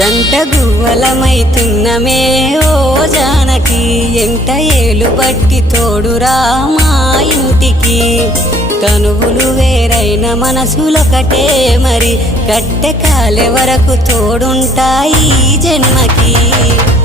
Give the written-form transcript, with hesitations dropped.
జంట గువ్వలమైతున్నమే ఓ జానకి ఎంట ఏలు బట్టి తోడురా మా ఇంటికి తనువులు వేరైన మనసులొకటే మరి కట్టె కాలే వరకు తోడుంటాయి జన్మకి